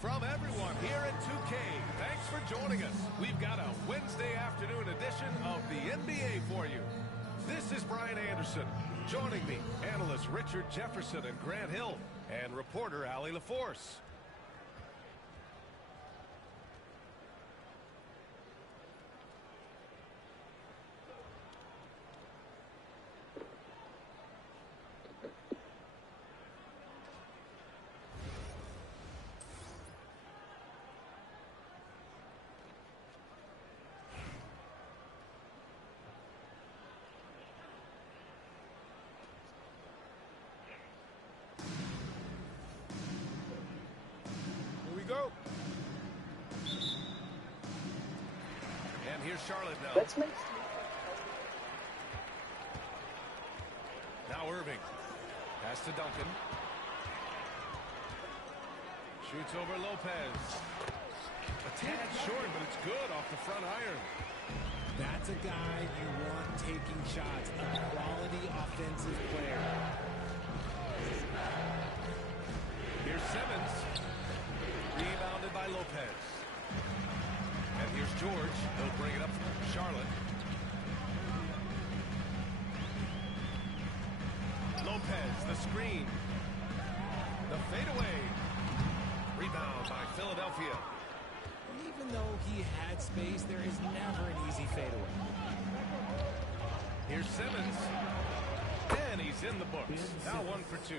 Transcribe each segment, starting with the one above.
From everyone here at 2K, thanks for joining us. We've got a Wednesday afternoon edition of the NBA for you. This is Brian Anderson. Joining me, analysts Richard Jefferson and Grant Hill, and reporter Allie LaForce. Go. And here's Charlotte now. Now Irving. Pass to Duncan. Shoots over Lopez. A tad short, but it's good off the front iron. That's a guy you want taking shots. A quality offensive player. Here's Simmons. Rebounded by Lopez. And here's George. He'll bring it up for Charlotte. Lopez, the screen. The fadeaway. Rebound by Philadelphia. Even though he had space, there is never an easy fadeaway. Here's Simmons. And he's in the books. Now 1 for 2.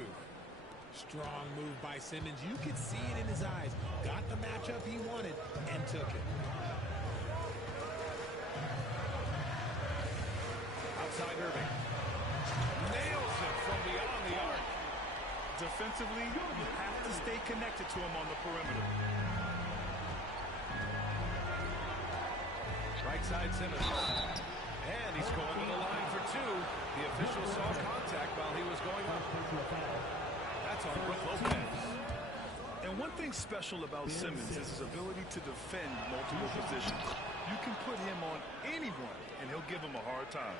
Strong move by Simmons. You could see it in his eyes. Got the matchup he wanted and took it. Outside Irving. Nails it from beyond the arc. Defensively, you have to stay connected to him on the perimeter. Right side Simmons. And he's going to the line for 2. The official saw contact while he was going up. That's on Brook Lopez. And one thing special about Simmons is his ability to defend multiple positions. You can put him on anyone, and he'll give him a hard time.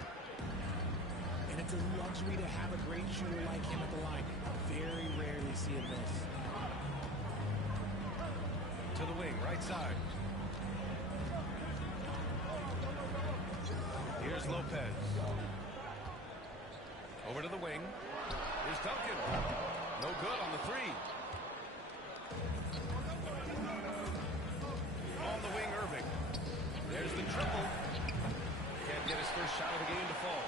And it's a luxury to have a great shooter like him at the line. Very rarely see him miss. To the wing, right side. Here's Lopez. Over to the wing. Here's Duncan. No good on the 3. On the wing, Irving. There's the triple. Can't get his first shot of the game to fall.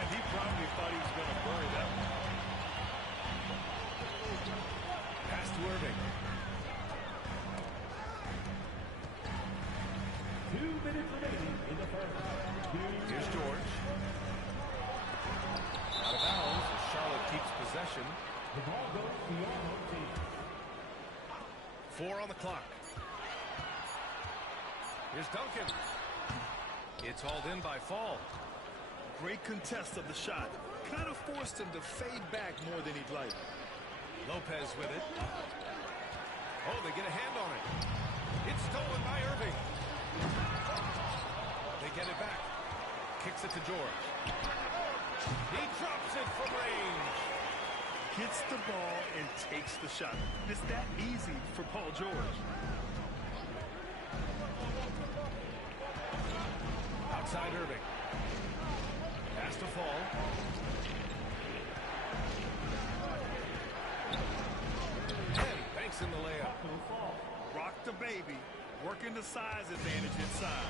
And he probably thought he was going to bury that one. Pass to Irving. 2 minutes remaining in the first. Here's George. Out of bounds as Charlotte keeps possession. The ball goes to your home team. 4 on the clock. Here's Duncan. It's hauled in by Fall. Great contest of the shot. Kind of forced him to fade back more than he'd like. Lopez with it. Oh, they get a hand on it. It's stolen by Irving. They get it back. Kicks it to George. He drops it from range. Gets the ball and takes the shot. It's that easy for Paul George. Outside Irving. Pass to Fall. And banks in the layup. Rock the baby. Working the size advantage inside.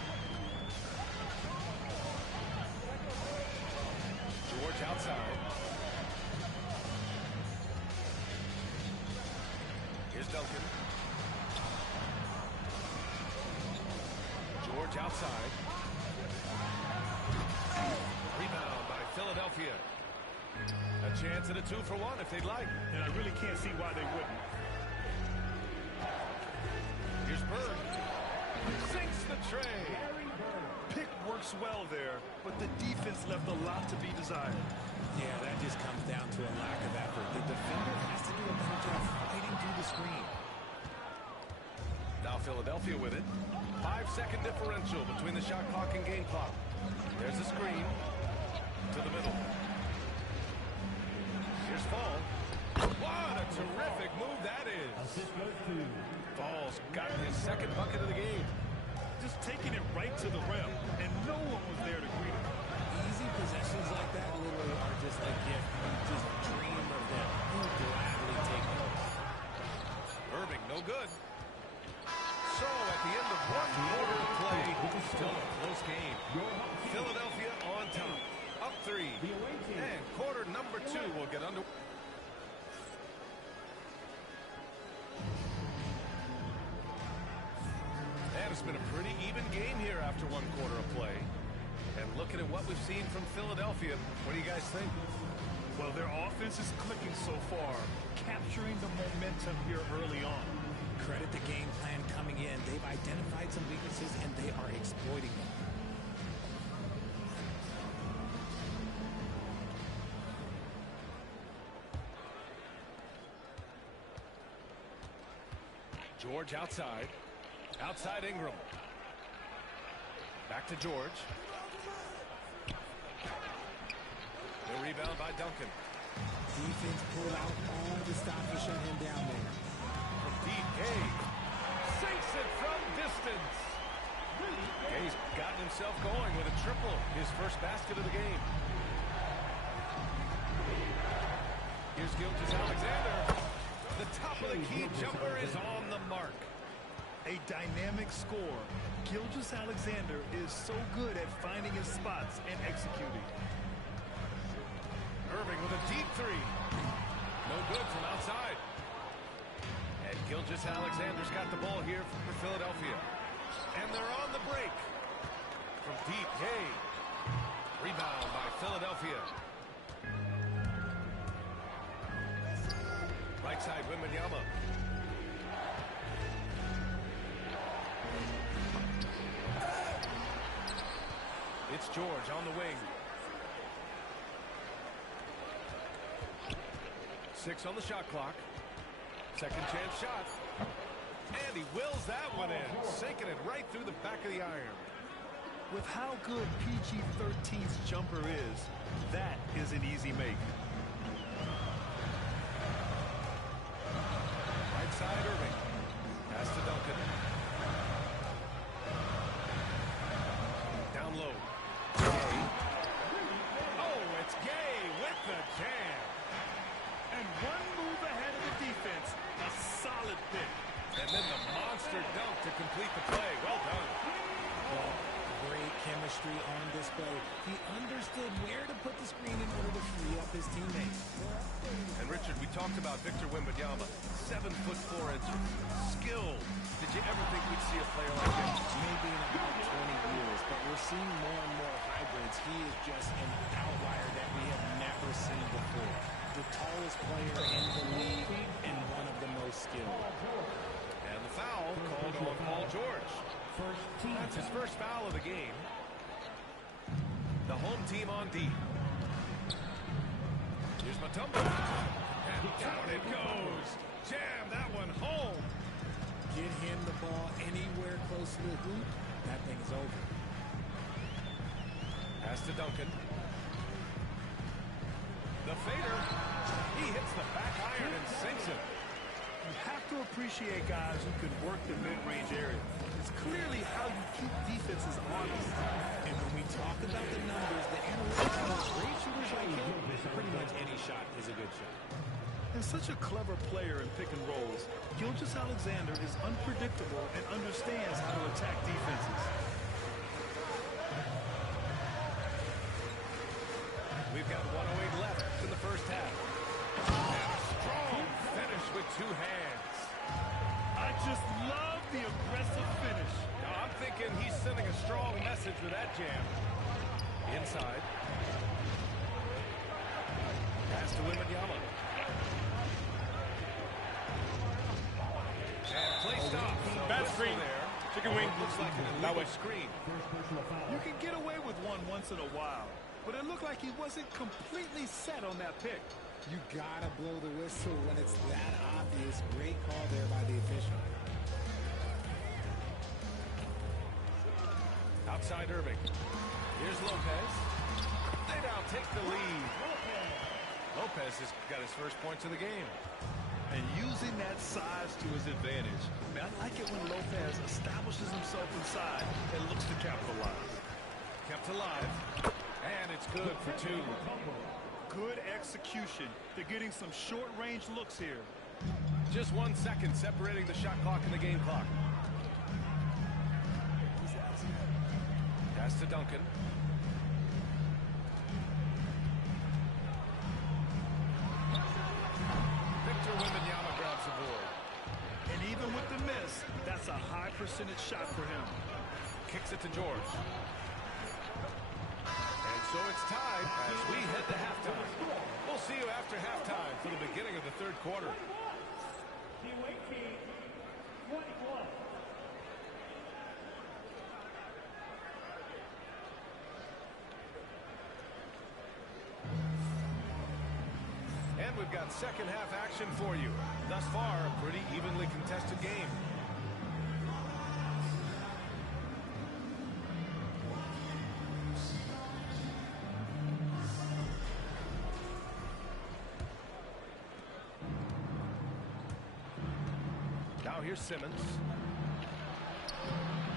George outside. Here's Duncan. George outside. Rebound by Philadelphia. A chance at a 2-for-1 if they'd like. And I really can't see why they wouldn't. Here's Bird. Sinks the tray. Pick works well there, but the defense left a lot to be desired. Yeah, that just comes down to a lack of effort. The defender has to do a better job fighting through the screen. Now Philadelphia with it. 5-second differential between the shot clock and game clock. There's the screen. To the middle. Here's Fall. What a terrific move that is. Assist goes to just got his second bucket of the game. Just taking it right to the rim, and no one was there to greet him. Easy possessions like that literally are just a gift. You just dream of them. You gladly take them. Irving, no good. So at the end of one quarter of play, still a close game. Philadelphia on top, up 3. And quarter number 2 will get under. And it's been a pretty even game here after one quarter of play. And looking at what we've seen from Philadelphia, what do you guys think? Well, their offense is clicking so far, capturing the momentum here early on. Credit the game plan coming in. They've identified some weaknesses, and they are exploiting them. George outside. Outside Ingram. Back to George. The rebound by Duncan. Defense pulled out all the stuff to shut him down there. From deep, Gay sinks it from distance. Gay's gotten himself going with a triple, his first basket of the game. Here's Gilgeous-Alexander. The top of the key jumper is on the mark. A dynamic score. Gilgeous-Alexander is so good at finding his spots and executing. Irving with a deep 3. No good from outside. And Gilgeous-Alexander's got the ball here for Philadelphia. And they're on the break. From deep, Gay. Rebound by Philadelphia. Right side, Wembanyama. It's George on the wing. 6 on the shot clock. Second chance shot. And he wills that one in, sinking it right through the back of the iron. With how good PG-13's jumper is, that is an easy make. Right side, Irving. Pass to Duncan. Down low. Gay. Oh, it's Gay with the jam. And one move ahead of the defense. A solid pick. And then the monster dunk to complete the play. Well done. Well, great chemistry on display. He understood where to put the screen in order to free up his teammates. And Richard, we talked about Victor Wembanyama. 7'4" skilled. Did you ever think we'd see a player like him? Maybe in about 20 years, but we're seeing more and more hybrids. He is just an outlier that we have never seen before. The tallest player in the league and one of the most skilled. And the foul called on Paul George. That's his first foul of the game. The home team on D. Here's Mutombo. And down it goes. Jam that one home. Get him the ball anywhere close to the hoop, that thing is over. Pass to Duncan. The fader. He hits the back iron and sinks it. You have to appreciate guys who can work the mid-range area. It's clearly how you keep defenses honest. And when we talk about the numbers, the analytics of great shooters like him, pretty much any shot is a good shot. And such a clever player in pick and rolls, Gilgeous-Alexander is unpredictable and understands how to attack defenses. We've got 1:08 left in the first half. And a strong finish with 2 hands. I just love the aggressive finish. Now, I'm thinking he's sending a strong message with that jam. Inside. Pass to Wembanyama. And play stop. Bad screen there. Chicken wing. Looks like an That illegal way. screen. You can get away with one once in a while, but it looked like he wasn't completely set on that pick. You gotta blow the whistle when it's that obvious. Great call there by the official. Outside Irving. Here's Lopez. They now take the lead. Lopez has got his first points of the game. and using that size to his advantage. Man, I like it when Lopez establishes himself inside and looks to capitalize. Kept alive, and it's good for two. Good execution. They're getting some short-range looks here. Just 1 second separating the shot clock and the game clock. Pass to Duncan. Victor Wembanyama grabs the board. And even with the miss, that's a high percentage shot for him. Kicks it to George. And so it's tied as we head to halftime. We'll see you after halftime for the beginning of the third quarter. The away team, 21. And we've got second half action for you. Thus far, a pretty evenly contested game. Now here's Simmons.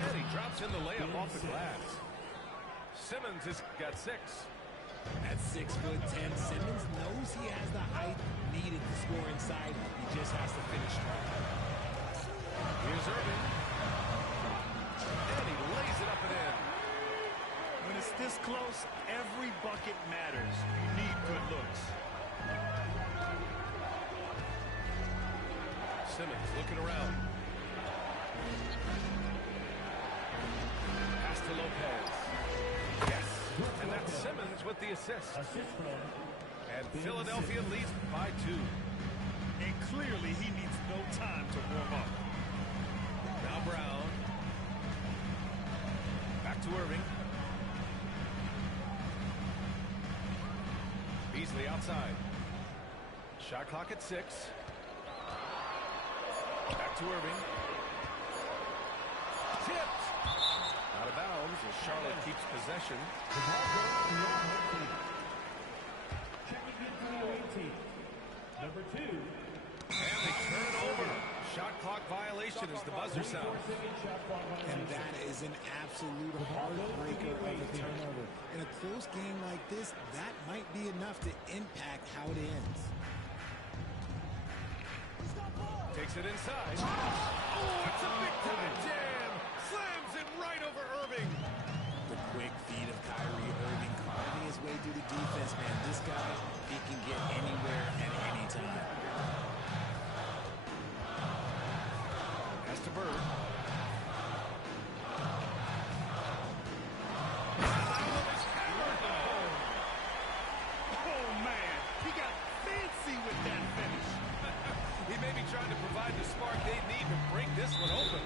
And he drops in the layup off the glass. Simmons has got 6. At 6'10", Simmons knows he has the height needed to score inside. He just has to finish strong. Here's Irving. And he lays it up and in. When it's this close, every bucket matters. You need good looks. Simmons looking around. Pass to Lopez. Yes. And that's Simmons with the assist. And Philadelphia leads by 2. And clearly he needs no time to warm up. Now Brown. Back to Irving. Beasley outside. Shot clock at 6. Back to Irving. Tipped. Out of bounds as Charlotte keeps possession. The ball goes to the home team. Checking into the away team, number 2. And they turn it over. Shot clock violation as the buzzer sounds. And that is an absolute heartbreaker of a turnover. In a close game like this, that might be enough to impact how it ends. Takes it inside. Oh, it's a big-time jam. Slams it right over Irving. The quick feed of Kyrie Irving carving his way through the defense, man. This guy, he can get anywhere at any time. Pass to Bird. Oh, man. He got fancy with that finish. He may be trying to provide the spark they need to break this one open.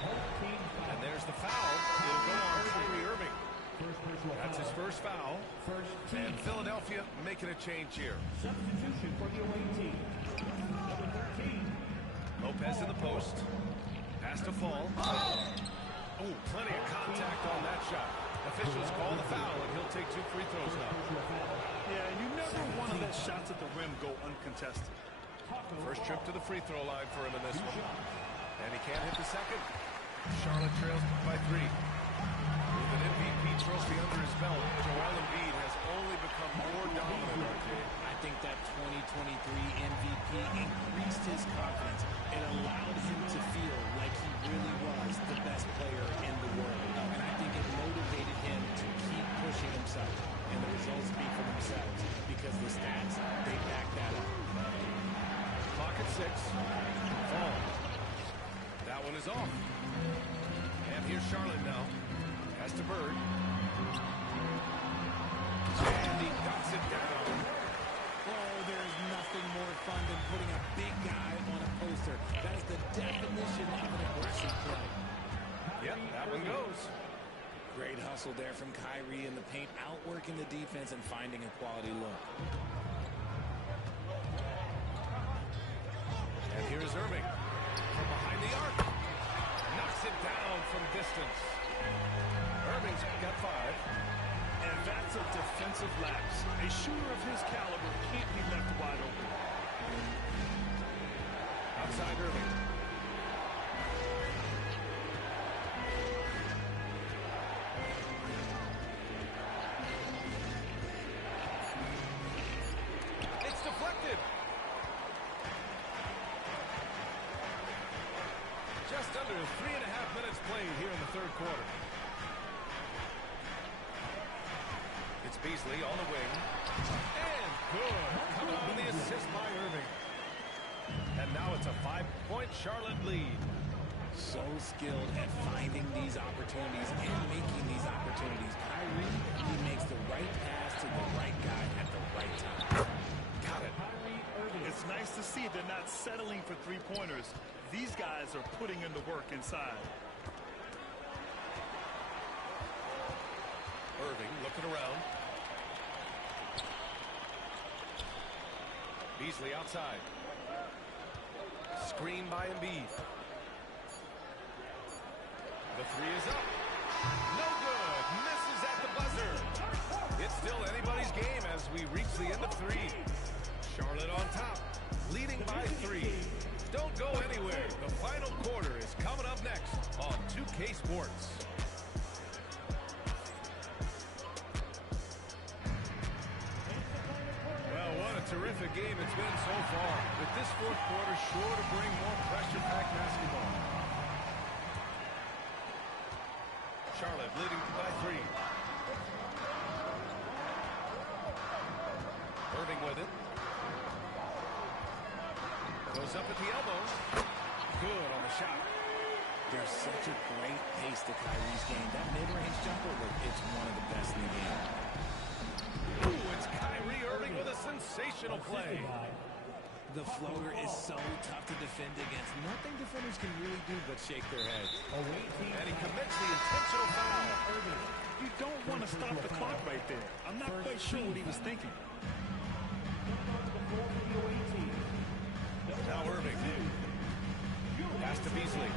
And there's the foul. It'll go on Kyrie Irving. That's his first foul. And Philadelphia making a change here. Substitution for the away team, number 13. Lopez in the post. Pass to Fall. Oh, plenty of contact on that shot. Officials call the foul, and he'll take 2 free throws now. Yeah, and you never want to let shots at the rim go uncontested. First trip to the free throw line for him in this one. And he can't hit the second. Charlotte trails by 3. With an MVP trophy under his belt, Joel Embiid has only become more dominant. I think that 2023 MVP increased his confidence. It allowed him to feel like he really was the best player in the world. And I think it motivated him to keep pushing himself. And the results speak for themselves because the stats, they back that up. Clock at 6. Fall. That one is off. And here's Charlotte now. Pass to Bird. And he ducks it down. Oh, there's nothing more fun than putting a big guy on a poster. That is the definition of an aggressive play. Yep, that one goes. Great hustle there from Kyrie in the paint, outworking the defense and finding a quality look. And here's Irving. From behind the arc. Knocks it down from distance. Irving's got 5. And that's a defensive lapse. A shooter of his caliber can't be left wide open. outside Irving. It's deflected. Just under 3.5 minutes played here in the third quarter. It's Beasley on the wing. And good. Coming on the assist by Irving. And now it's a 5-point Charlotte lead. So skilled at finding these opportunities and making these opportunities. Kyrie, he makes the right pass to the right guy at the right time. Got it. It's nice to see they're not settling for three-pointers. These guys are putting in the work inside. Irving looking around. Beasley outside. Screen by Embiid. The three is up. No good. Misses at the buzzer. It's still anybody's game as we reach the end of three. Charlotte on top, leading by 3. Don't go anywhere. The final quarter is coming up next on 2K Sports. Well, what a terrific game it's been so far. With this fourth quarter sure to bring more pressure-packed basketball. Charlotte leading by 3. Irving with it. Goes up at the elbow. Good on the shot. There's such a great pace to Kyrie's game. That mid-range jumper, it's one of the best in the game. Ooh, it's Kyrie Irving with a sensational play. The floater is so tough to defend against. Nothing defenders can really do but shake their heads. And he commits the intentional foul. You don't want to stop the clock right there. I'm not quite sure what he was thinking. Now Irving. Pass to Beasley.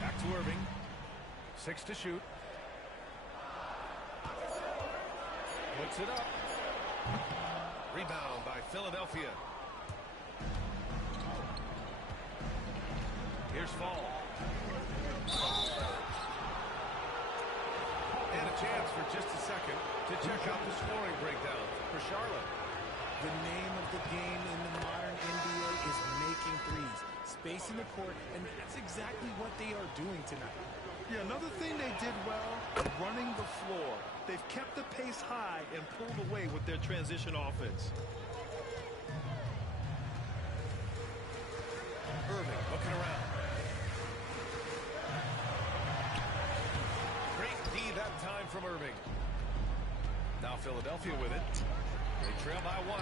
Back to Irving. 6 to shoot. Puts it up. Rebound by Philadelphia. Here's Fall. And a chance for just a second to check out the scoring breakdown for Charlotte. The name of the game in the modern NBA is making threes, spacing the court, and that's exactly what they are doing tonight. Yeah, another thing they did well, running the floor. They've kept the pace high and pulled away with their transition offense. Irving looking around. Great D that time from Irving. Now Philadelphia with it. They trail by 1.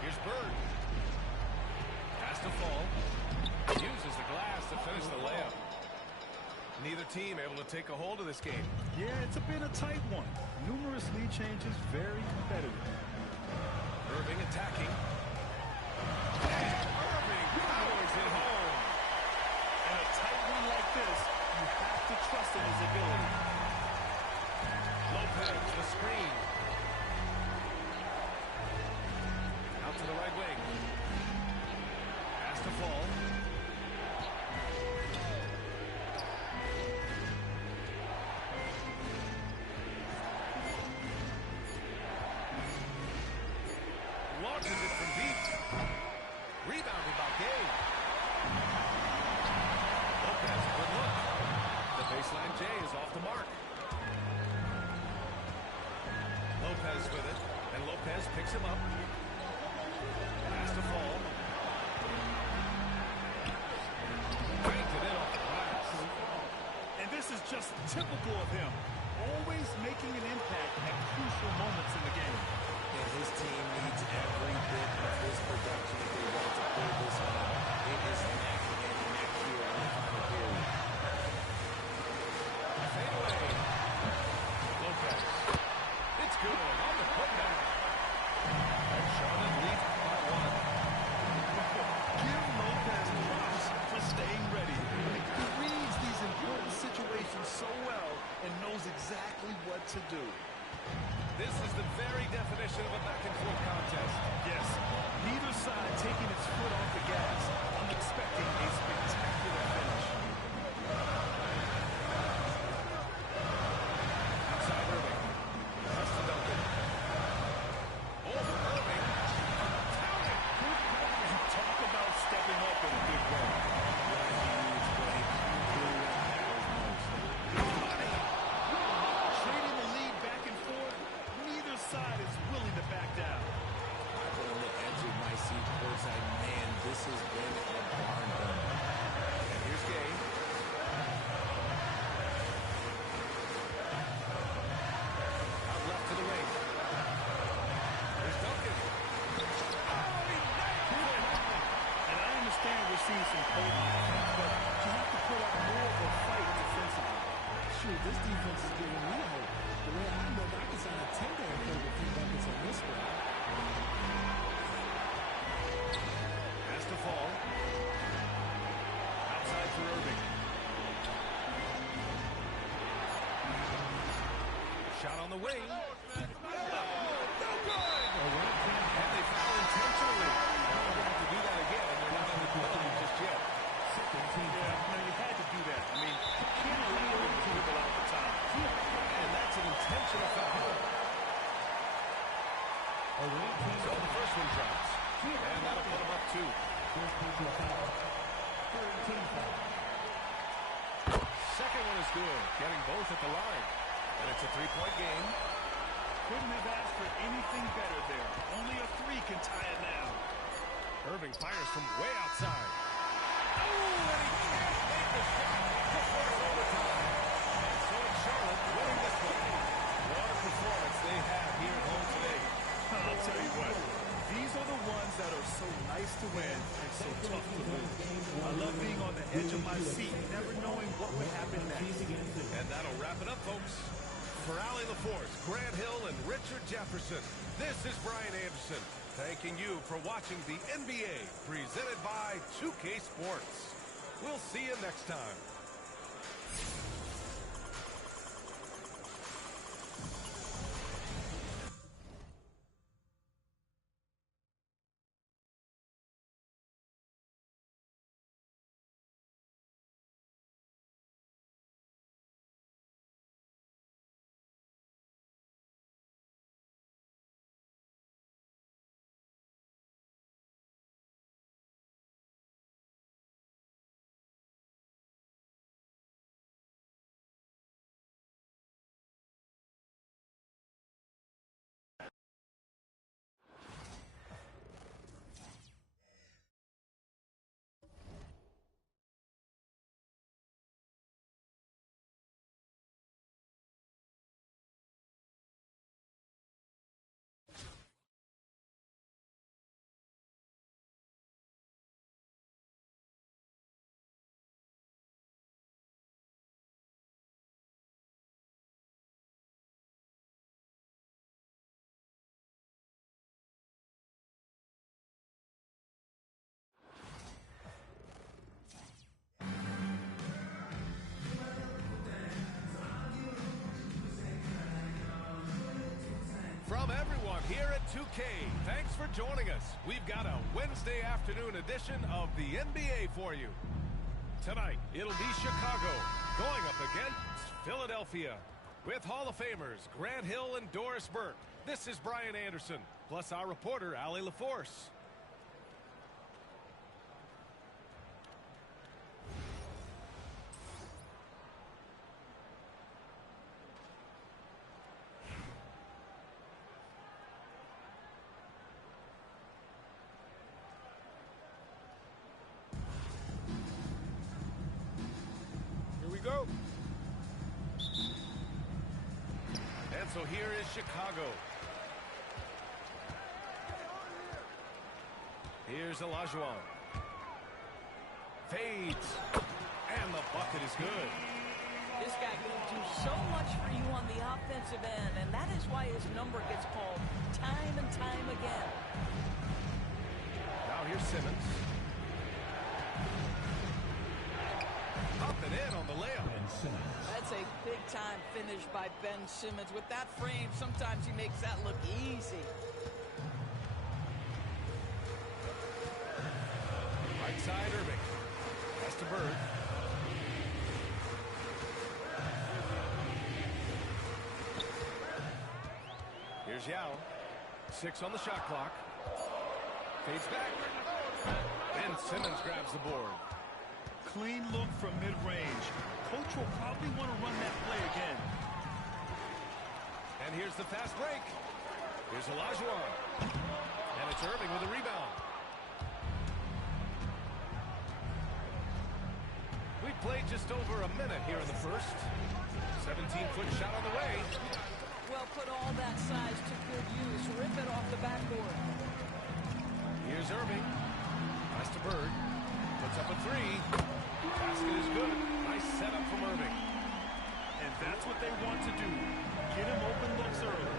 Here's Bird. Has to Fall. Uses the glass to finish the layup. Neither team able to take a hold of this game. Yeah, it's a bit of a tight one. Numerous lead changes, very competitive. Irving attacking. And Irving powers it home. In a tight one like this, you have to trust in his ability. Lopez, the screen. Out to the right wing. Has to Fall. Launches it from deep. Rebounded by Gay. Lopez, good look. The baseline J is off the mark. Lopez with it, and Lopez picks him up. Has to Fall. Banked it in off the glass. And this is just typical of him. Always making an impact at crucial moments in the game. And his team needs every bit of his production if they want to pull this one out. It is neck and neck here in the final period. Fade away. Lopez. It's good on the putback. And Charlotte leads by 1. Give Lopez props for staying ready. He reads these important situations so well and knows exactly what to do. This is the very definition of a back-and-forth contest. Yes, neither side taking its foot off the gas. I'm expecting a spectacular finish. Outside Irving. Pass to Duncan. Over Irving. Talk about stepping up in a big way. Trading the lead back and forth, neither side is willing to back down. I've been on the edge of my seat courtside. Man, this has been a barn burner. And here's Gay. Out left to the wing. Here's Duncan. And I understand we're seeing some cold offense, but you have to put up more of a fight defensively. Shoot, this defense is giving me hope. The way I look, I can sign a 10-day play with 3 buckets on this one. Has to fall. Outside for Irving. Shot on the wing. Oh, no good! And they foul intentionally. They're going to have to do that again, and they're not on the penalty just yet. Yeah, you had to do that. I mean, you can't allow him to wiggle out the top. And that's an intentional foul. So the first one drops. And that'll put him up 2. Second one is good. Getting both at the line. And it's a 3-point game. Couldn't have asked for anything better there. Only a 3 can tie it now. Irving fires from way outside. Oh, and he can't make the shot before it's overtime. And so it's Charlotte winning this one. What a performance they have here at home today. I'll tell you what, these are the ones that are so nice to win and so tough to lose. I love being on the edge of my seat, never knowing what would happen next. And that'll wrap it up, folks. For Allie LaForce, Grant Hill, and Richard Jefferson, this is Brian Anderson, thanking you for watching the NBA presented by 2K Sports. We'll see you next time. From everyone here at 2K, thanks for joining us. We've got a Wednesday afternoon edition of the NBA for you. Tonight, it'll be Chicago going up against Philadelphia. With Hall of Famers Grant Hill and Doris Burke, this is Brian Anderson, plus our reporter, Allie LaForce. Go. And so here is Chicago. Here's Olajuwon. Fades. And the bucket is good. This guy can do so much for you on the offensive end, and that is why his number gets called time and time again. Now here's Simmons. Up and in on the layup. That's a big-time finish by Ben Simmons. With that frame, sometimes he makes that look easy. Right side, Irving. Pass to Bird. Here's Yao. 6 on the shot clock. Fades back. Ben Simmons grabs the board. Clean look from mid-range. Coach will probably want to run that play again. And here's the fast break. Here's Olajuwon. And it's Irving with a rebound. We've played just over a minute here in the first. 17-foot shot on the way. Well, put all that size to good use. Rip it off the backboard. Here's Irving. Pass to Bird. Puts up a 3. Basket is good. Nice setup from Irving. And that's what they want to do. Get him open looks early.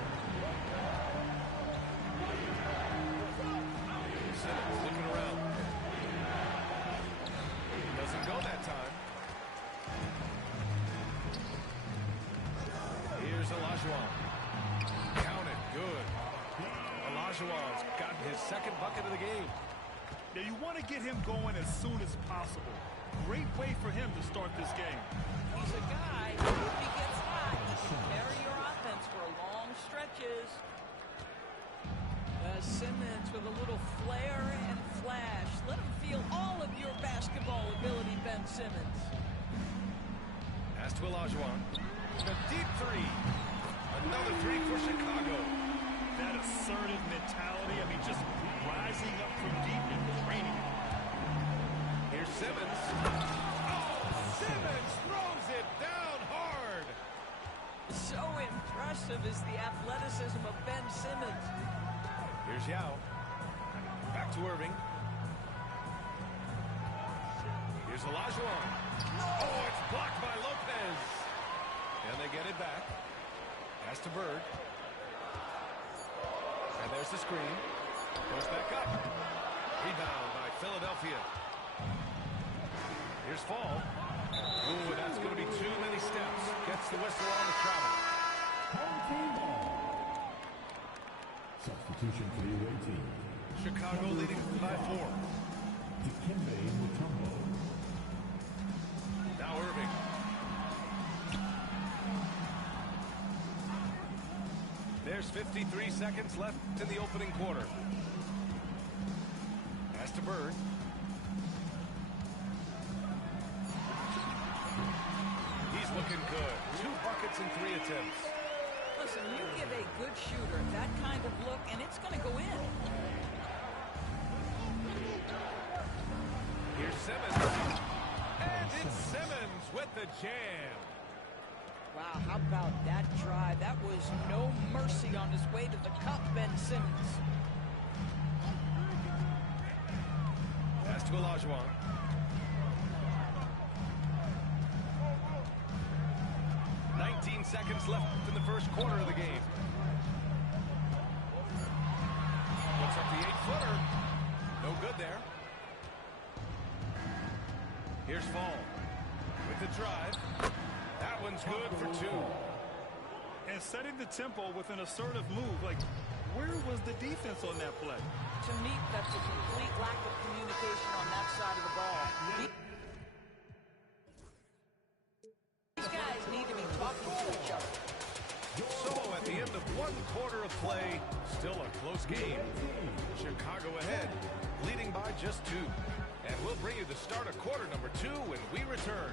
Simmons looking around. Doesn't go that time. Here's Olajuwon. Count it. Good. Olajuwon's gotten his second bucket of the game. Now you want to get him going as soon as possible. Great way for him to start this game. He's a guy who, if he gets hot, can carry your offense for long stretches. Simmons with a little flair and flash. Let him feel all of your basketball ability, Ben Simmons. Pass to Olajuwon. A deep 3. Another 3 for Chicago. That assertive mentality, I mean, just rising up from deep and draining it. Here's Simmons. Oh, Simmons throws it down hard. So impressive is the athleticism of Ben Simmons. Here's Yao. Back to Irving. Here's Olajuwon. Oh, it's blocked by Lopez. And they get it back. Pass to Bird. And there's the screen. Goes back up. Rebound by Philadelphia. Here's Fall. Ooh, that's going to be too many steps. Gets the whistle on the travel. Home team ball. Substitution for the away team. Chicago leading by 4. Dikembe Mutombo. Now Irving. There's 53 seconds left in the opening quarter. Pass to Bird. He's looking good. 2 buckets in 3 attempts. Listen, you give a good shooter that kind of look, and it's going to go in. Here's Simmons. And it's Simmons with the jam. Wow, how about that drive? That was no mercy on his way to the cup, Ben Simmons. Pass to Olajuwon. Seconds left in the first quarter of the game. Puts up the 8-footer. No good there. Here's Fall with the drive. That one's good for 2. And setting the tempo with an assertive move. Like, where was the defense on that play? To me, that's a complete lack of communication on that side of the ball. These guys need to be talking to each other. So at the end of 1 quarter of play, still a close game. Chicago ahead, leading by just 2. And we'll bring you the start of quarter number 2 when we return.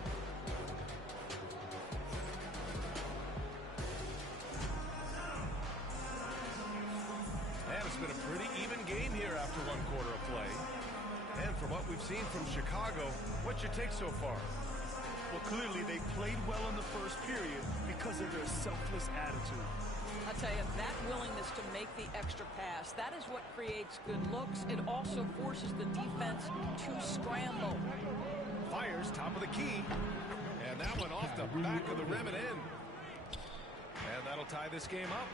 And it's been a pretty even game here after 1 quarter of play. And from what we've seen from Chicago, what's your take so far? Well, clearly they played well in the first period because of their selfless attitude. I'll tell you, that willingness to make the extra pass, that is what creates good looks. It also forces the defense to scramble. Fires top of the key. And that one off the back of the rim and in. And that'll tie this game up.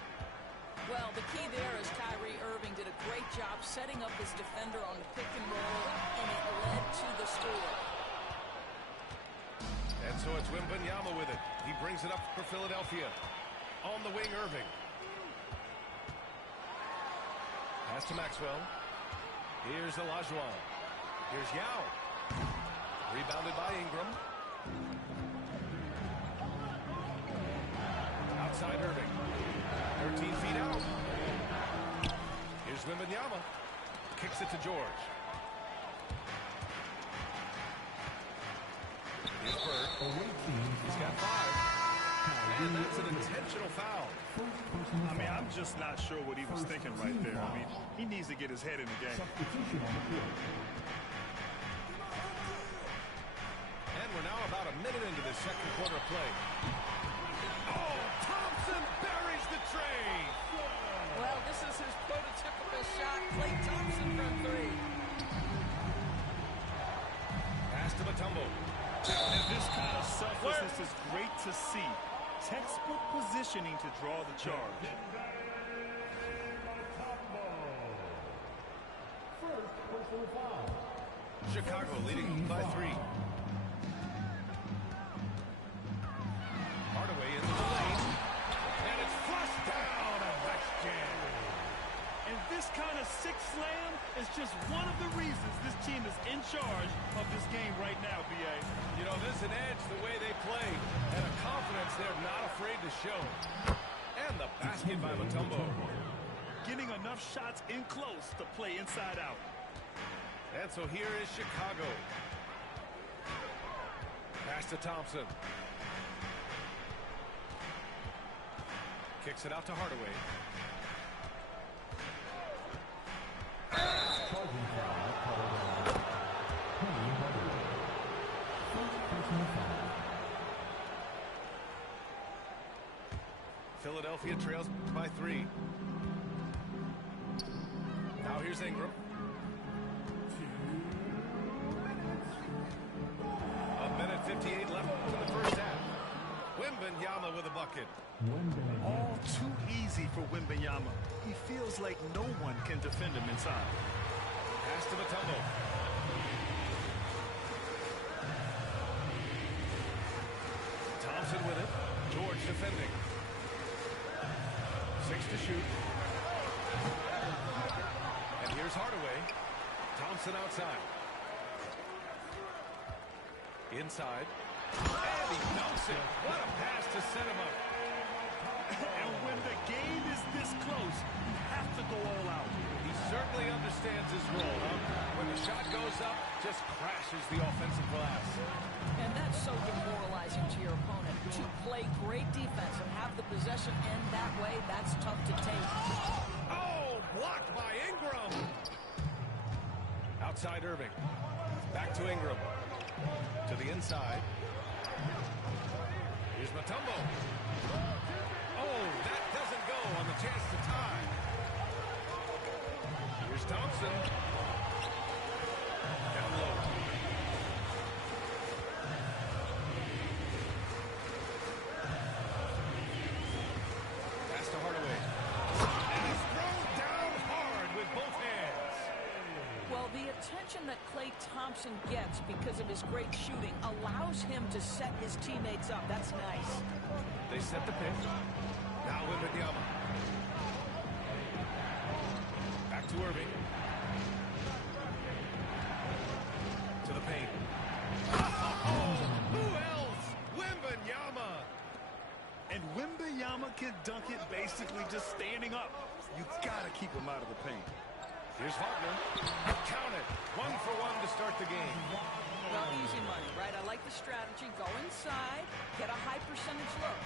Well, the key there is Kyrie Irving did a great job setting up his defender on the pick and roll, and it led to the score. so it's Wembanyama with it. He brings it up for Philadelphia. On the wing, Irving. Pass to Maxwell. Here's Olajuwon. Here's Yao. Rebounded by Ingram. Outside Irving. 13 feet out. Here's Wembanyama. Kicks it to George. Here's Bird. He's got 5. And that's an intentional foul. I mean, I'm just not sure what he was thinking right there. I mean, he needs to get his head in the game. And we're now about a minute into this second quarter play. Oh, Thompson buries the tray. Well, this is his prototypical shot. Klay Thompson from 3. Pass to Mutombo. And this kind of selflessness is great to see. Textbook positioning to draw the charge. Chicago leading by 3. Hardaway into the lane. And it's flushed down. And that's jam. And this kind of six slam is just one of the reasons this team is in charge of this game right now, B.A. You know, there's an edge the way they play and a confidence they're not afraid to show. And the basket by Mutombo. Getting enough shots in close to play inside out. And so here is Chicago. Pass to Thompson. Kicks it out to Hardaway. Philadelphia trails by 3. Now here's Ingram. A minute 58 left in the first half. Wembanyama with a bucket. All too easy for Wembanyama. He feels like no one can defend him inside. Pass to Mutombo. Thompson with it. George defending. 6 to shoot. And here's Hardaway. Thompson outside. Inside. And he dunks it. What a pass to set him up. And when the game is this close, you have to go all out. He certainly understands his role, huh? When the shot goes up, just crashes the offensive glass. And that's so demoralizing to your opponent. To play great defense and have the possession end that way, that's tough to take. Oh, blocked by Ingram. Outside Irving. Back to Ingram. To the inside. Here's Mutombo. Oh, that doesn't go on the chance to tie. Here's Thompson. Down low. Pass to Hardaway. And he's thrown down hard with both hands. Well, the attention that Klay Thompson gets because of his great shooting allows him to set his teammates up. That's nice. They set the pick. Now Wembanyama. Back to Irving. To the paint. Oh, who else? Wembanyama. And Wembanyama can dunk it basically just standing up. You gotta keep him out of the paint. Here's Wagner. Count it. 1 for 1 to start the game. Well, easy money, right? I like the strategy. Go inside, get a high percentage look.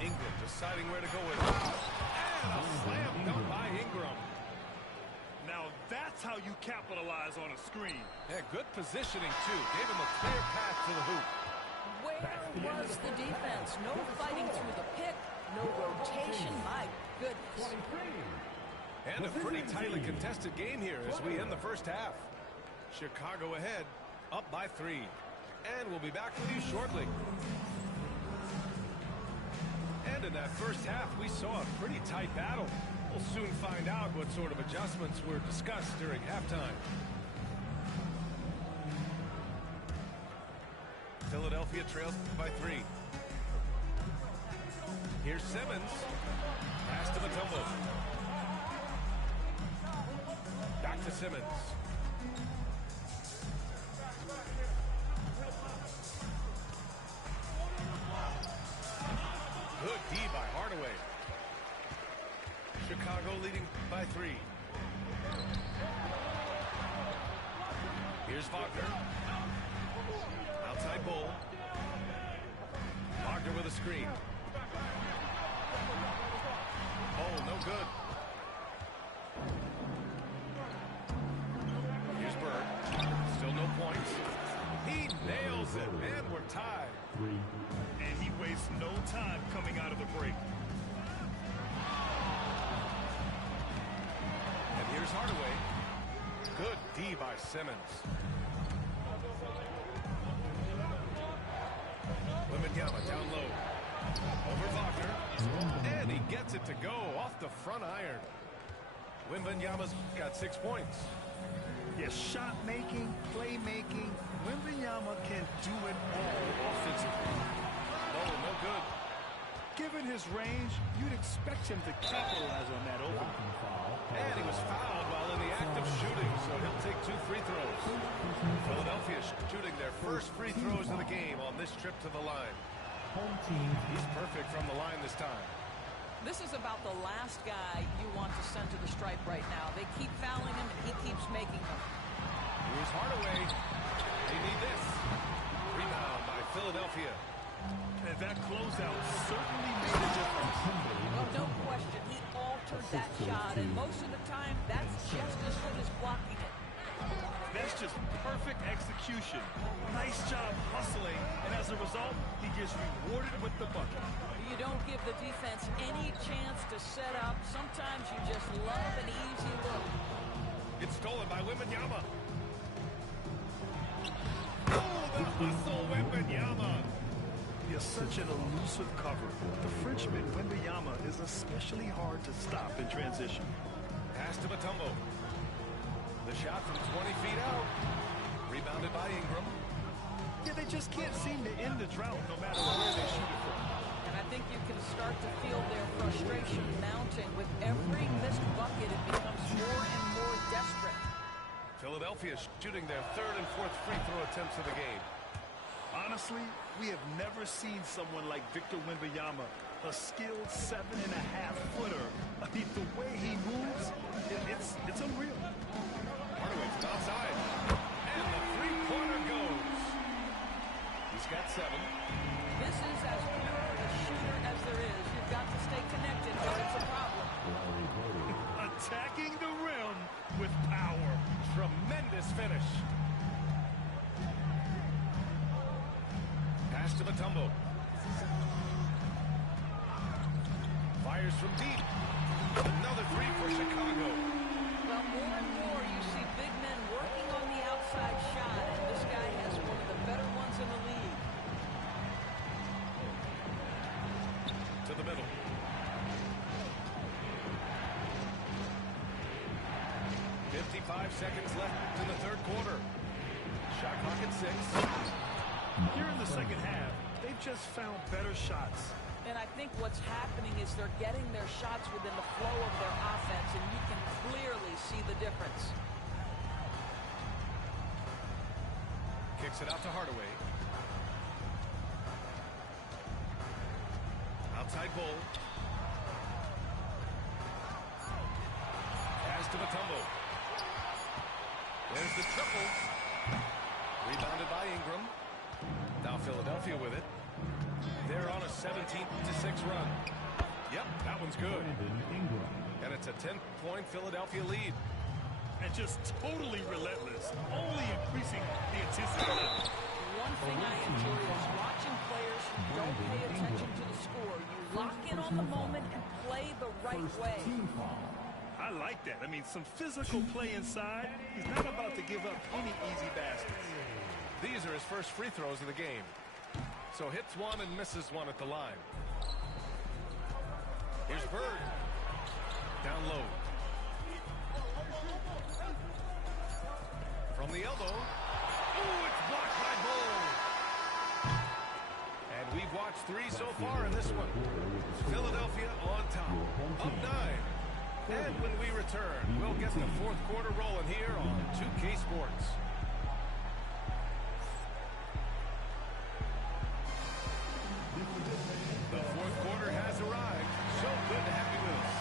Ingram deciding where to go with it. And a slam dunk by Ingram. Now that's how you capitalize on a screen. Yeah, good positioning, too. Gave him a clear path to the hoop. Where was the defense? No fighting through the pick, no rotation. My goodness. And a pretty tightly contested game here as we end the first half. Chicago ahead, up by 3. And we'll be back with you shortly. And in that first half, we saw a pretty tight battle. We'll soon find out what sort of adjustments were discussed during halftime. Philadelphia trails by 3. Here's Simmons. Pass to Mutombo. Back to Simmons. Good D by Hardaway. Chicago leading by 3. Here's Wagner. Outside Bull. Wagner with a screen. Oh, no good. Here's Bird. Still no points. He nails it, and we're tied. And he wastes no time coming out of the break. And here's Hardaway. Good D by Simmons. Wembanyama down low. Over Wagner. And he gets it to go off the front iron. Wembanyama's got 6 points. Yes, shot making, play making. Wembanyama can do it all offensively. Oh, no good. Given his range, you'd expect him to capitalize on that open. And he was fouled while in the act of shooting, so he'll take 2 free throws. Philadelphia shooting their first free throws of the game on this trip to the line. He's perfect from the line this time. This is about the last guy you want to send to the stripe right now. They keep fouling him, and he keeps making them. Here's Hardaway. They need this. Rebound by Philadelphia. And that closeout certainly made a difference. Well, no question. He altered that shot, and most of the time, that's just as good as blocking it. That's just perfect execution. Nice job hustling, and as a result, he gets rewarded with the bucket. You don't give the defense any chance to set up. Sometimes you just love an easy look. It's stolen by Wembanyama. Oh, the hustle, Wembanyama. He has such an elusive cover. The Frenchman, Wembanyama, is especially hard to stop in transition. Pass to Mutombo. The shot from 20 feet out. Rebounded by Ingram. Yeah, they just can't seem to end the drought no matter where they shoot it from. And I think you can start to feel their frustration mounting. With every missed bucket, it becomes more and more desperate. Philadelphia shooting their 3rd and 4th free throw attempts of the game. Honestly, we have never seen someone like Victor Wembanyama, a skilled 7.5-footer. I mean, the way he moves, it's unreal. Hardaway from outside. And the three-pointer goes. He's got 7. This is as pure a shooter as there is. You've got to stay connected, or it's a problem. Attacking the rim with power. Tremendous finish. Pass to Mutombo. Fires from deep. Another 3 for Chicago. Well, more and more you see big men working on the outside shot, and this guy has one of the better ones in the league. To the middle. Seconds left in the 3rd quarter. Shot clock at 6. Here in the second half, they've just found better shots. And I think what's happening is they're getting their shots within the flow of their offense, and you can clearly see the difference. Kicks it out to Hardaway. Outside Bull. Pass to Mutombo. There's the triple. Rebounded by Ingram. Now Philadelphia with it. They're on a 17-6 run. Yep, that one's good. And it's a 10-point Philadelphia lead. And just totally relentless, only increasing the intensity level. One thing I enjoy is watching players who don't pay attention to the score. You lock in on the moment and play the right way. I like that. I mean, some physical play inside. He's not about to give up any easy baskets. These are his first free throws of the game. So hits one and misses one at the line. Here's Bird. Down low. From the elbow. Oh, it's blocked by Bull. watched 3 so far in this one. Philadelphia on top, up 9. And when we return, we'll get the fourth quarter rolling here on 2K Sports. The fourth quarter has arrived. So good to have you with us.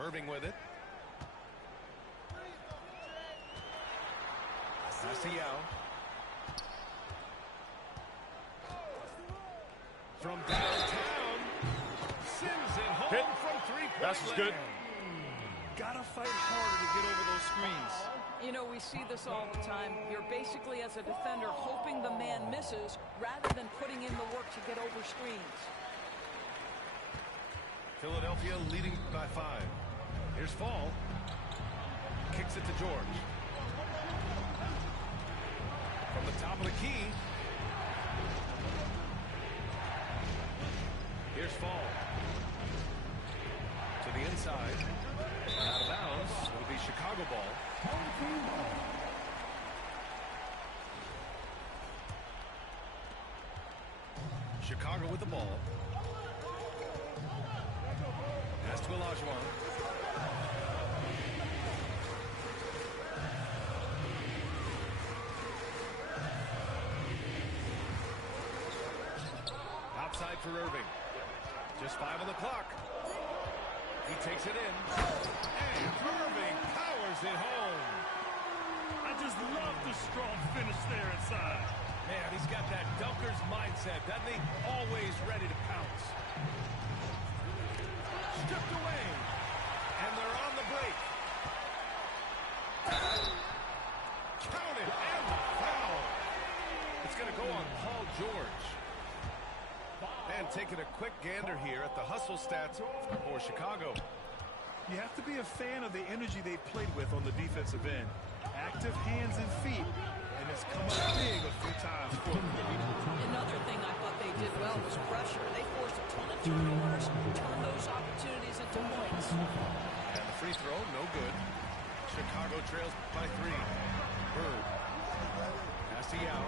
Irving with it. Pass to Yao. From downtown. Sims it home from 3-point That's good. land. Gotta fight harder to get over those screens. You know, we see this all the time. You're basically, as a defender, hoping the man misses rather than putting in the work to get over screens. Philadelphia leading by 5. Here's Fall. Kicks it to George. From the top of the key. Here's Fall. To the inside. Out of bounds. It'll be Chicago ball. Chicago with the ball. Pass to Olajuwon. Outside for Irving. Just 5 on the clock. He takes it in. And Irving powers it home. I just love the strong finish there inside. Man, he's got that dunker's mindset, doesn't he? Always ready to pounce. Stripped away. And they're on the break. Counted and the foul. It's going to go on Paul George. And taking a quick gander here at the hustle stats for Chicago. You have to be a fan of the energy they played with on the defensive end. Active hands and feet, and it's come up big a few times for them. Another thing I thought they did well was pressure. They forced a ton of turnovers, turned those opportunities into points. And the free throw, no good. Chicago trails by 3. Bird. Pass to Yao.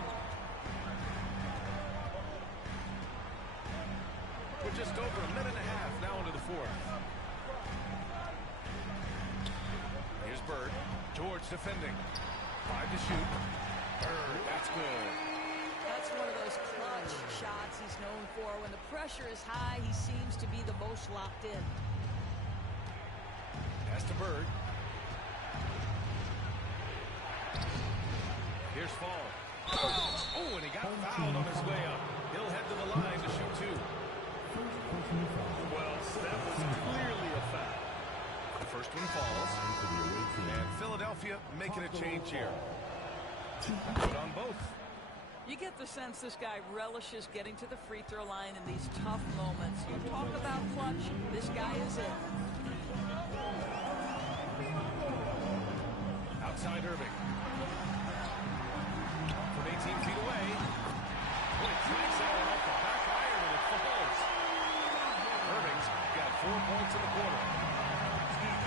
We're just over a minute and a half now into the fourth. Here's Bird. George defending. 5 to shoot. Bird, that's good. That's one of those clutch shots he's known for. When the pressure is high, he seems to be the most locked in. Pass to Bird. Here's Fall. Oh, and he got fouled on his way up. He'll head to the line to shoot 2. Well, that was clearly a foul. The first one falls. And Philadelphia making a change here. Put on both. You get the sense this guy relishes getting to the free throw line in these tough moments. You talk about clutch, this guy is it. Outside Irving. From 18 feet away. Boy, tracks that one off the back iron and it falls. Irving's got 4 points in the quarter.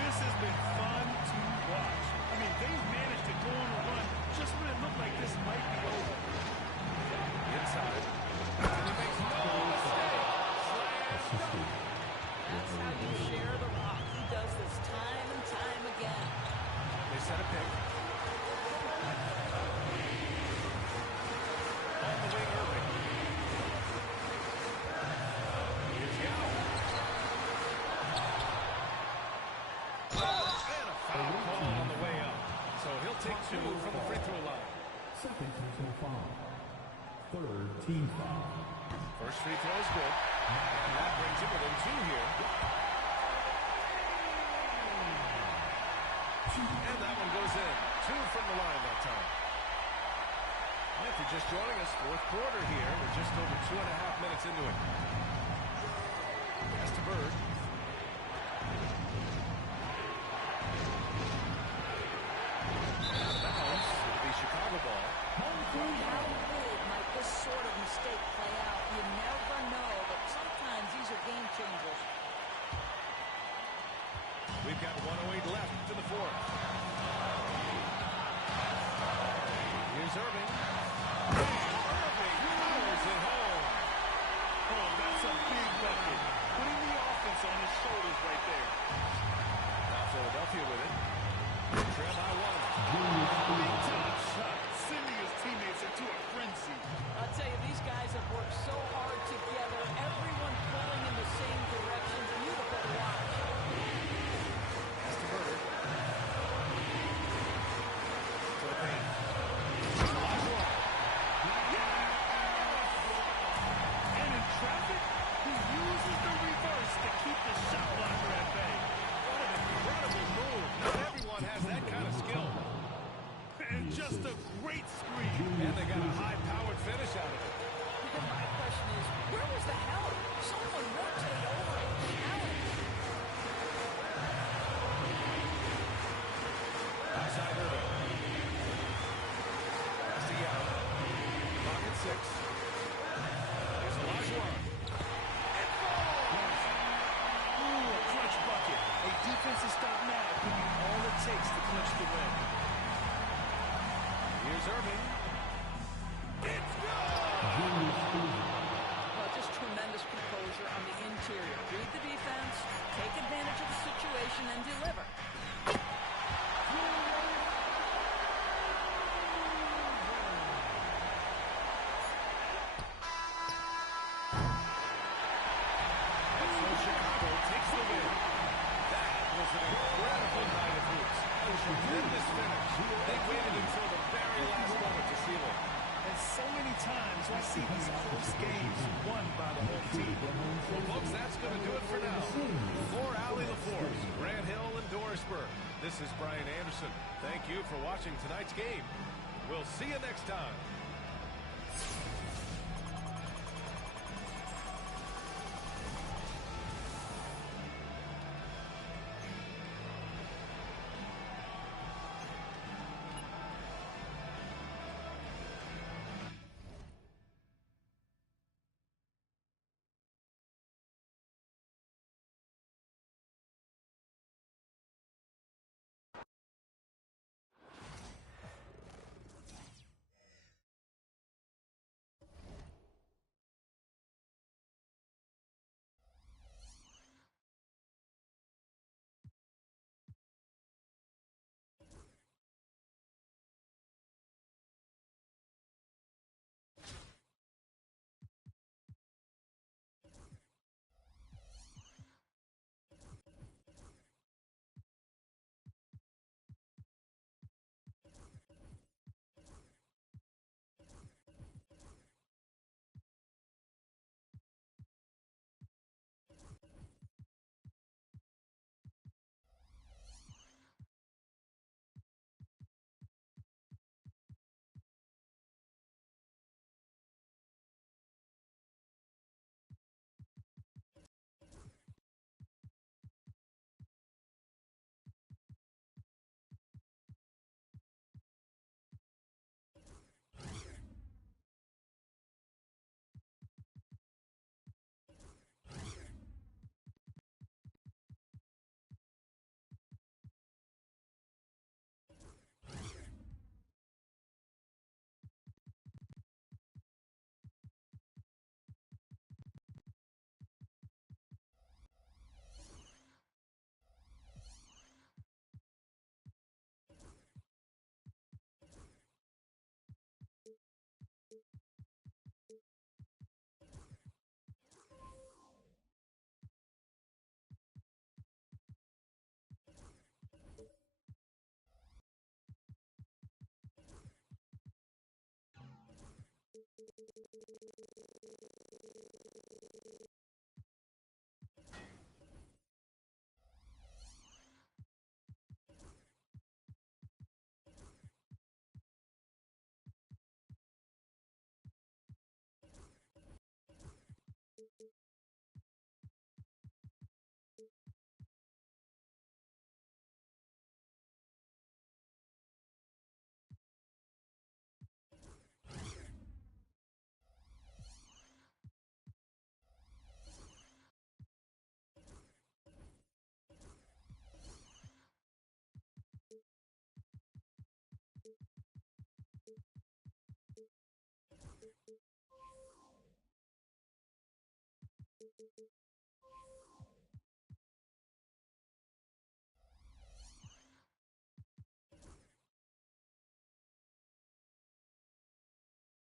This has been fun to watch. I mean, they've managed to go on a run just when it looked like this might be over. Inside. And he makes no mistake. Slam. That's how you share the rock. He does this time and time again. They set a pick. On the wing, Irving. Here's Yao. And a foul call on the way up. So he'll take 2 from the free throw line. Second personal foul. Third team foul. First free throw is good. And that brings him within 2 here. And that one goes in. 2 from the line that time. And if you're just joining us, fourth quarter here. We're just over 2.5 minutes into it. Pass to Bird. his shoulders right there. Now Philadelphia with it. Trail by one. Big time shot, sending his teammates into a frenzy. I'll tell you, these guys have worked so hard together. Everyone pulling in the same direction. Beautiful to watch. That's the Bird. To the paint. And in traffic, he uses the reverse to keep the shot blocker at bay. What an incredible move. Not everyone has that kind of skill. And just a great screen. And they got a high-powered finish out of it. And my question is, where was the help? Someone rotate over and challenge. Outside Irving. Pass to Young. Pocket six. Here's Olajuwon. And falls! Ooh, a clutch bucket. A defensive stop now could be all it takes to clinch the win. Here's Irving. It's good! Well, just tremendous composure on the interior. Read the defense, take advantage of the situation, and deliver. And so Chicago takes the win. That was an incredible night of hoops. A tremendous finish. They waited until the very last moment to seal it. And so many times we see these close games won by the home team. Well, folks, that's going to do it for now. For Allie LaForce, Grant Hill, and Dorisburg, this is Brian Anderson. Thank you for watching tonight's game. We'll see you next time.